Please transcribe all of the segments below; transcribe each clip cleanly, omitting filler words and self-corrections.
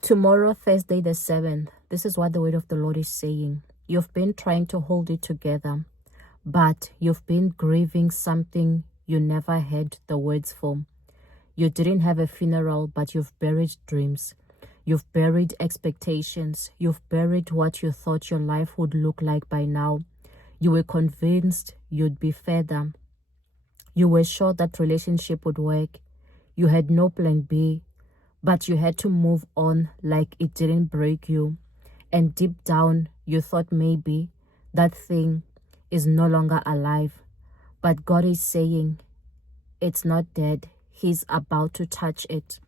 Tomorrow, Thursday the 7th, this is what the word of the Lord is saying. You've been trying to hold it together, but you've been grieving something you never had the words for. You didn't have a funeral, but you've buried dreams. You've buried expectations. You've buried what you thought your life would look like by now. You were convinced you'd be further. You were sure that relationship would work. You had no plan B, but you had to move on like it didn't break you. And deep down, you thought maybe that thing is no longer alive. But God is saying it's not dead. He's about to touch it.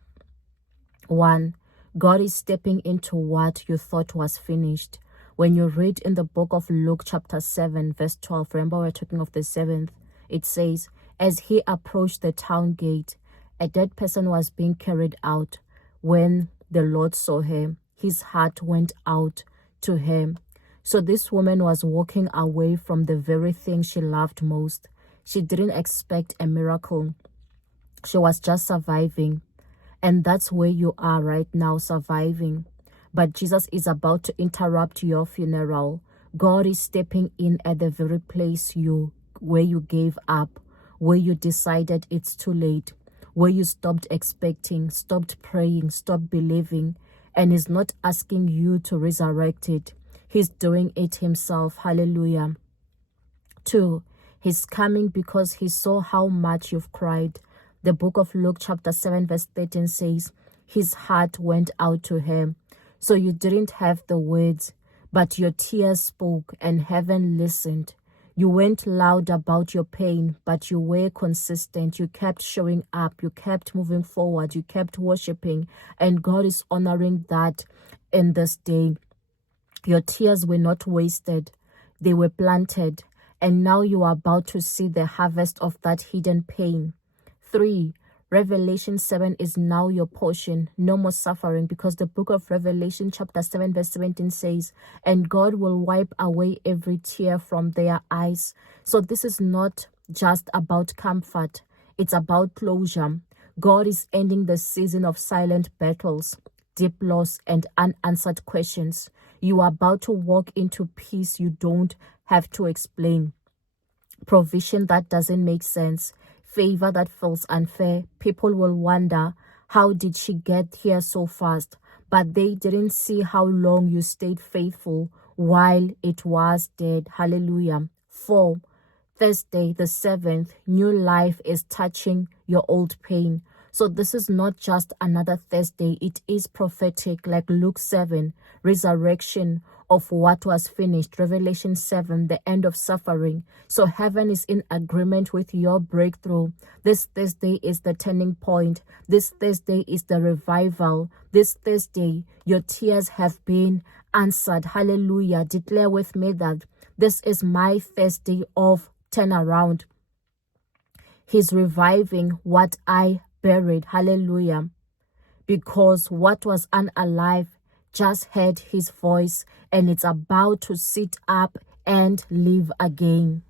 1. God is stepping into what you thought was finished. When you read in the book of Luke chapter 7 verse 12, remember we're talking of the 7th, it says, as he approached the town gate, a dead person was being carried out. When the Lord saw her, his heart went out to her. So this woman was walking away from the very thing she loved most. She didn't expect a miracle. She was just surviving. And that's where you are right now, surviving. But Jesus is about to interrupt your funeral. God is stepping in at the very place where you gave up, where you decided it's too late, where you stopped expecting, stopped praying, stopped believing, and is not asking you to resurrect it. He's doing it himself. Hallelujah. 2. He's coming because he saw how much you've cried. The book of Luke chapter 7 verse 13 says, his heart went out to him. So you didn't have the words, but your tears spoke and heaven listened. You went loud about your pain, but you were consistent. You kept showing up. You kept moving forward. You kept worshiping. And God is honoring that in this day. Your tears were not wasted. They were planted. And now you are about to see the harvest of that hidden pain. 3. Revelation 7 is now your portion. No more suffering, because the book of Revelation chapter 7 verse 17 says, and God will wipe away every tear from their eyes. So this is not just about comfort. It's about closure. God is ending the season of silent battles, deep loss, and unanswered questions. You are about to walk into peace you don't have to explain. Provision that doesn't make sense. Favor that feels unfair. People will wonder, how did she get here so fast? But they didn't see how long you stayed faithful while it was dead. Hallelujah. 4. Thursday the 7th, new life is touching your old pain. So this is not just another Thursday. It is prophetic, like Luke 7, resurrection of what was finished. Revelation 7, the end of suffering. So heaven is in agreement with your breakthrough. This Thursday is the turning point. This Thursday is the revival. This Thursday, your tears have been answered. Hallelujah. Declare with me that this is my Thursday of turnaround. He's reviving what I buried. Hallelujah. Because what was unalive just heard his voice, and it's about to sit up and live again.